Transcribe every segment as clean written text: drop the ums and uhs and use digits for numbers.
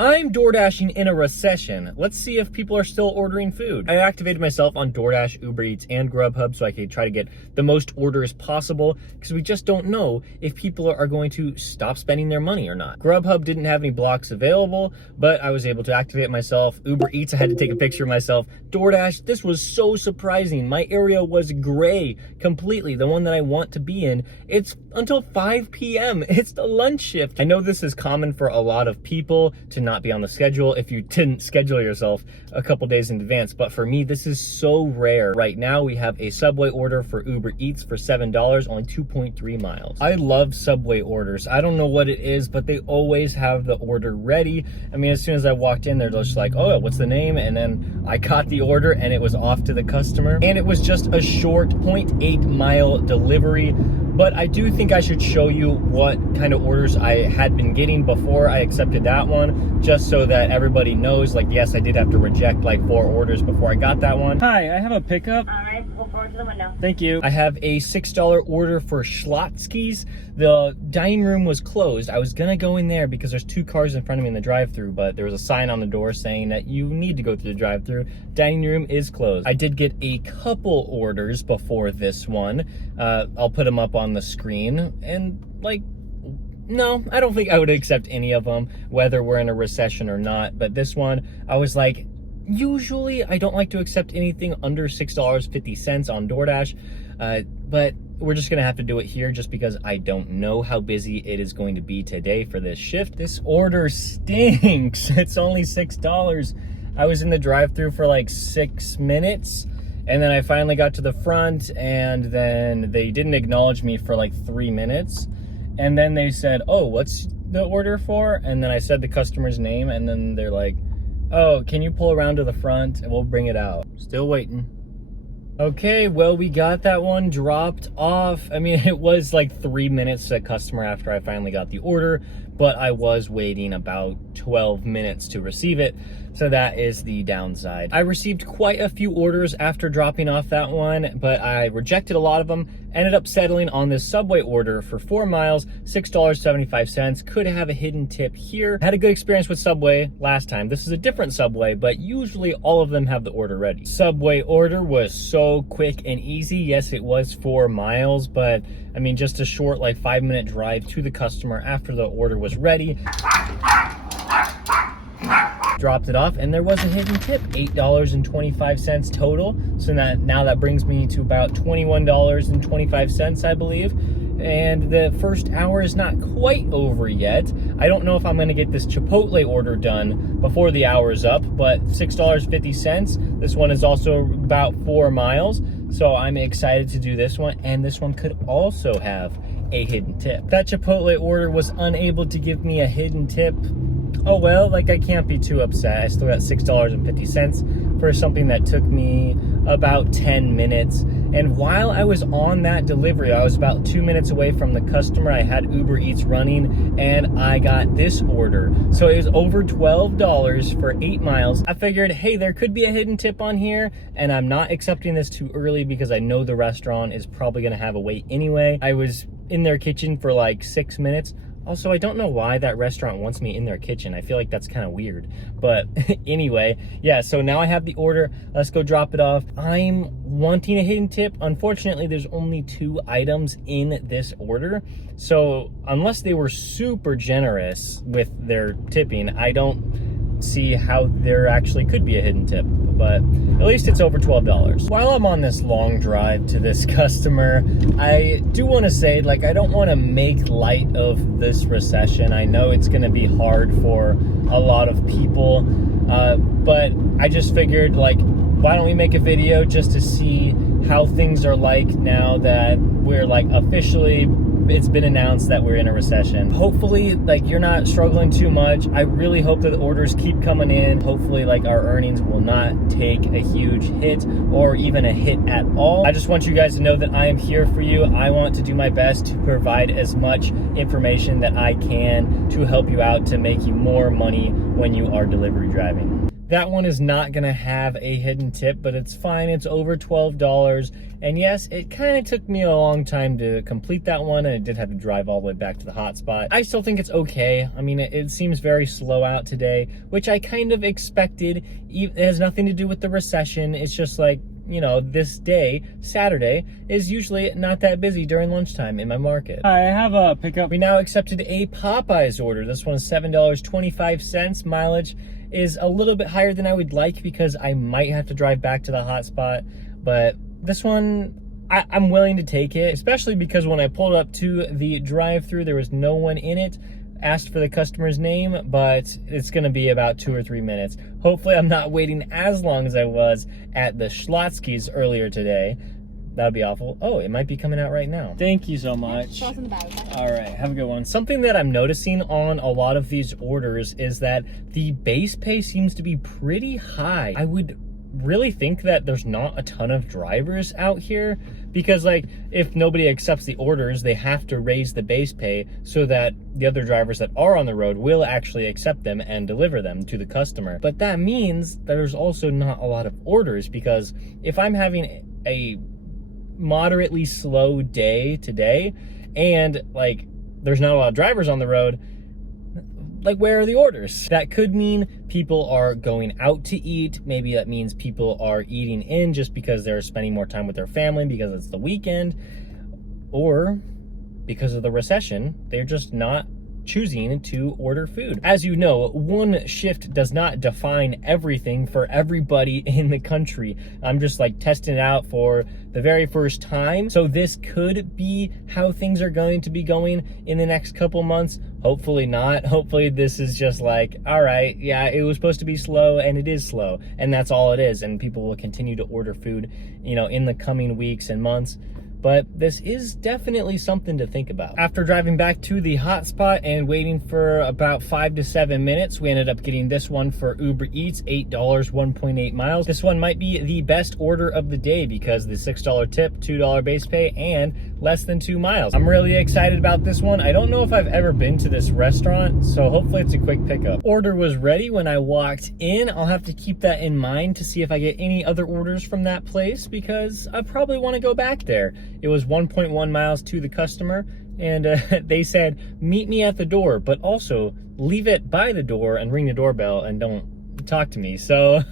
I'm DoorDashing in a recession. Let's see if people are still ordering food. I activated myself on DoorDash, Uber Eats, and Grubhub so I could try to get the most orders possible because we just don't know if people are going to stop spending their money or not. Grubhub didn't have any blocks available, but I was able to activate myself. Uber Eats, I had to take a picture of myself. DoorDash, this was so surprising. My area was gray completely, the one that I want to be in. It's until 5 p.m. It's the lunch shift. I know this is common for a lot of people to not be on the schedule if you didn't schedule yourself a couple days in advance, but for me this is so rare. Right now we have a Subway order for Uber Eats for $7, only 2.3 miles. I love Subway orders. I don't know what it is, but they always have the order ready. I mean, as soon as I walked in, they're just like, oh, what's the name? And then I got the order and it was off to the customer, and it was just a short 0.8 mile delivery. But I do think I should show you what kind of orders I had been getting before I accepted that one, just so that everybody knows, like, yes, I did have to reject like 4 orders before I got that one. Hi, I have a pickup. All right, go forward to the window. Thank you. I have a $6 order for Schlotzsky's. The dining room was closed. I was gonna go in there because there's 2 cars in front of me in the drive-thru, but there was a sign on the door saying that you need to go through the drive-thru. Dining room is closed. I did get a couple orders before this one. I'll put them up on the screen, and like, no, I don't think I would accept any of them, whether we're in a recession or not. But this one, I was like, usually I don't like to accept anything under $6.50 on DoorDash, but we're just gonna have to do it here just because I don't know how busy it is going to be today for this shift. This order stinks. It's only $6. I was in the drive-thru for like 6 minutes, and then I finally got to the front, and then they didn't acknowledge me for like 3 minutes. And then they said, oh, what's the order for? And then I said the customer's name, and then they're like, oh, can you pull around to the front and we'll bring it out? Still waiting. Okay, well, we got that one dropped off. I mean, it was like 3 minutes to the customer after I finally got the order, but I was waiting about 12 minutes to receive it. So that is the downside. I received quite a few orders after dropping off that one, but I rejected a lot of them. Ended up settling on this Subway order for 4 miles, $6.75. Could have a hidden tip here. Had a good experience with Subway last time. This is a different Subway, but usually all of them have the order ready. Subway order was so quick and easy. Yes, it was 4 miles, but I mean, just a short like 5-minute drive to the customer after the order was ready. Dropped it off, and there was a hidden tip, $8.25 total. So now that brings me to about $21.25, I believe. And the first hour is not quite over yet. I don't know if I'm gonna get this Chipotle order done before the hour is up, but $6.50. This one is also about 4 miles. So I'm excited to do this one, and this one could also have a hidden tip. That Chipotle order was unable to give me a hidden tip. Oh well, like, I can't be too upset. I still got $6.50 for something that took me about 10 minutes. And while I was on that delivery, I was about 2 minutes away from the customer. I had Uber Eats running, and I got this order. So it was over $12 for 8 miles. I figured, hey, there could be a hidden tip on here, and I'm not accepting this too early because I know the restaurant is probably gonna have a wait anyway. I was in their kitchen for like 6 minutes. Also, I don't know why that restaurant wants me in their kitchen. I feel like that's kind of weird. But anyway, yeah, so now I have the order. Let's go drop it off. I'm wanting a hidden tip. Unfortunately, there's only 2 items in this order. So unless they were super generous with their tipping, I don't see how there actually could be a hidden tip, but at least it's over $12. While I'm on this long drive to this customer, I do want to say, like, I don't want to make light of this recession. I know it's going to be hard for a lot of people, but I just figured, like, why don't we make a video just to see how things are like now that we're like officially, it's been announced that we're in a recession. Hopefully, like, you're not struggling too much. I really hope that the orders keep coming in. Hopefully, like, our earnings will not take a huge hit or even a hit at all. I just want you guys to know that I am here for you. I want to do my best to provide as much information that I can to help you out to make you more money when you are delivery driving. That one is not gonna have a hidden tip, but it's fine. It's over $12. And yes, it kind of took me a long time to complete that one, and I did have to drive all the way back to the hotspot. I still think it's okay. I mean, it seems very slow out today, which I kind of expected. It has nothing to do with the recession. It's just like, you know, this day, Saturday, is usually not that busy during lunchtime in my market. I have a pickup. We now accepted a Popeyes order. This one is $7.25. Mileage is a little bit higher than I would like because I might have to drive back to the hotspot, but this one, I'm willing to take it, especially because when I pulled up to the drive-thru, there was no one in it. Asked for the customer's name, but it's gonna be about 2 or 3 minutes. Hopefully I'm not waiting as long as I was at the Schlotzsky's earlier today. That would be awful. Oh, it might be coming out right now. Thank you so much. All right, have a good one. Something that I'm noticing on a lot of these orders is that the base pay seems to be pretty high. I would really think that there's not a ton of drivers out here because, like, if nobody accepts the orders, they have to raise the base pay so that the other drivers that are on the road will actually accept them and deliver them to the customer. But that means there's also not a lot of orders, because if I'm having a moderately slow day today and like there's not a lot of drivers on the road, like, where are the orders? That could mean people are going out to eat. Maybe that means people are eating in just because they're spending more time with their family because it's the weekend, or because of the recession, they're just not choosing to order food. As you know, one shift does not define everything for everybody in the country. I'm just like testing it out for the very first time. So this could be how things are going to be going in the next couple months. Hopefully not. Hopefully this is just like, all right, yeah, it was supposed to be slow and it is slow, and that's all it is. And people will continue to order food, you know, in the coming weeks and months. But this is definitely something to think about. After driving back to the hotspot and waiting for about 5 to 7 minutes, we ended up getting this one for Uber Eats, $8, 1.8 miles. This one might be the best order of the day because the $6 tip, $2 base pay, and less than 2 miles. I'm really excited about this one. I don't know if I've ever been to this restaurant, so hopefully it's a quick pickup. Order was ready when I walked in. I'll have to keep that in mind to see if I get any other orders from that place, because I probably want to go back there. It was 1.1 miles to the customer, and they said, meet me at the door, but also leave it by the door and ring the doorbell and don't talk to me. So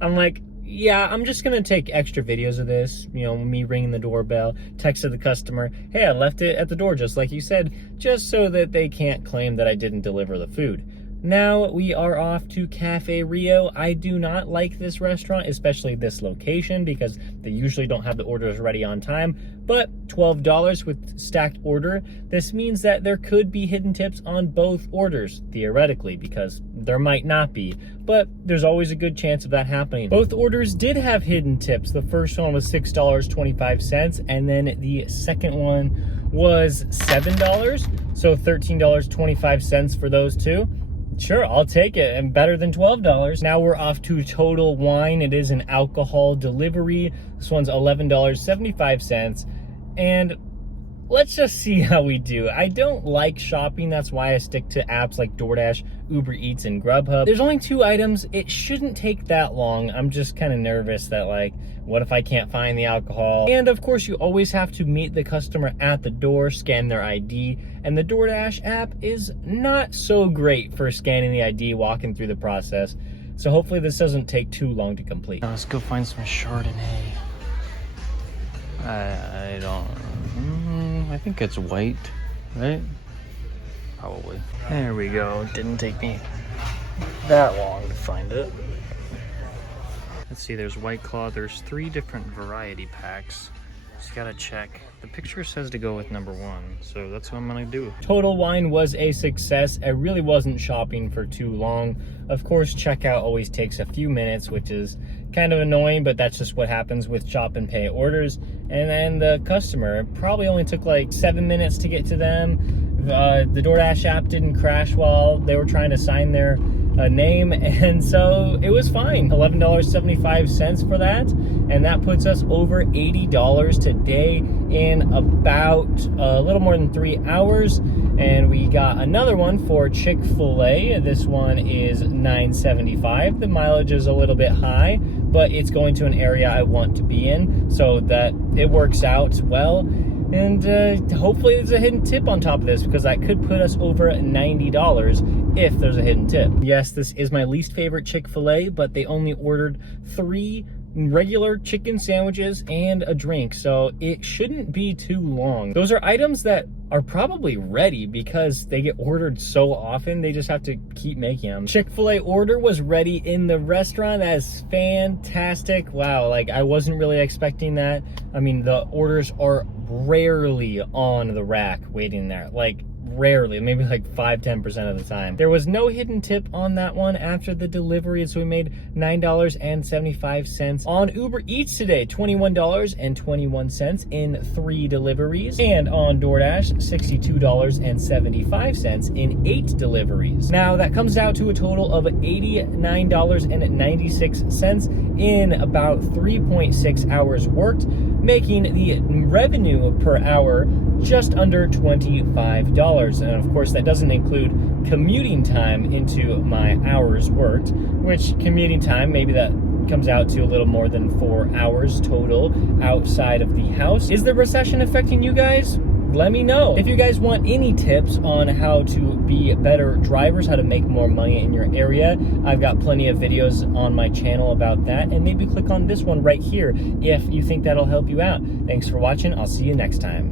I'm like, yeah, I'm just gonna take extra videos of this, you know, me ringing the doorbell, texted the customer, hey, I left it at the door just like you said, just so that they can't claim that I didn't deliver the food. Now we are off to Cafe Rio. I do not like this restaurant, especially this location, because they usually don't have the orders ready on time, but $12 with stacked order. This means that there could be hidden tips on both orders, theoretically, because there might not be, but there's always a good chance of that happening. Both orders did have hidden tips. The first one was $6.25, and then the second one was $7, so $13.25 for those two. Sure, I'll take it, and better than $12. Now we're off to Total Wine. It is an alcohol delivery. This one's $11.75, and let's just see how we do. I don't like shopping. That's why I stick to apps like DoorDash, Uber Eats, and Grubhub. There's only 2 items. It shouldn't take that long. I'm just kind of nervous that, like, what if I can't find the alcohol? And of course, you always have to meet the customer at the door, scan their ID, and the DoorDash app is not so great for scanning the ID, walking through the process. So hopefully this doesn't take too long to complete. Now let's go find some Chardonnay. I don't... I think it's white, right? Probably. There we go. Didn't take me that long to find it. Let's see, there's White Claw. There's 3 different variety packs. Just gotta check. The picture says to go with number 1, so that's what I'm gonna do. Total Wine was a success. I really wasn't shopping for too long. Of course, checkout always takes a few minutes, which is kind of annoying, but that's just what happens with shop and pay orders. And then the customer, it probably only took like 7 minutes to get to them. The DoorDash app didn't crash while they were trying to sign their name, and so it was fine. $11.75 for that, and that puts us over $80 today in about a little more than 3 hours. And we got another one for Chick-fil-A. This one is $9.75. The mileage is a little bit high, but it's going to an area I want to be in, so that it works out well. And hopefully there's a hidden tip on top of this, because that could put us over $90 if there's a hidden tip. Yes, this is my least favorite Chick-fil-A, but they only ordered 3 regular chicken sandwiches and a drink, so it shouldn't be too long. Those are items that are probably ready because they get ordered so often, they just have to keep making them. Chick-fil-A order was ready in the restaurant. That is fantastic. Wow, like I wasn't really expecting that. I mean, the orders are rarely on the rack waiting there, like rarely, maybe like 5-10% of the time. There was no hidden tip on that one after the delivery, so we made $9.75 on Uber Eats today, $21.21 in 3 deliveries, and on DoorDash $62.75 in 8 deliveries. Now that comes out to a total of $89.96 in about 3.6 hours worked, making the revenue per hour just under $25. And of course, that doesn't include commuting time into my hours worked, which commuting time, maybe that comes out to a little more than 4 hours total outside of the house. Is the recession affecting you guys? Let me know. If you guys want any tips on how to be better drivers, how to make more money in your area, I've got plenty of videos on my channel about that, and maybe click on this one right here if you think that'll help you out. Thanks for watching. I'll see you next time.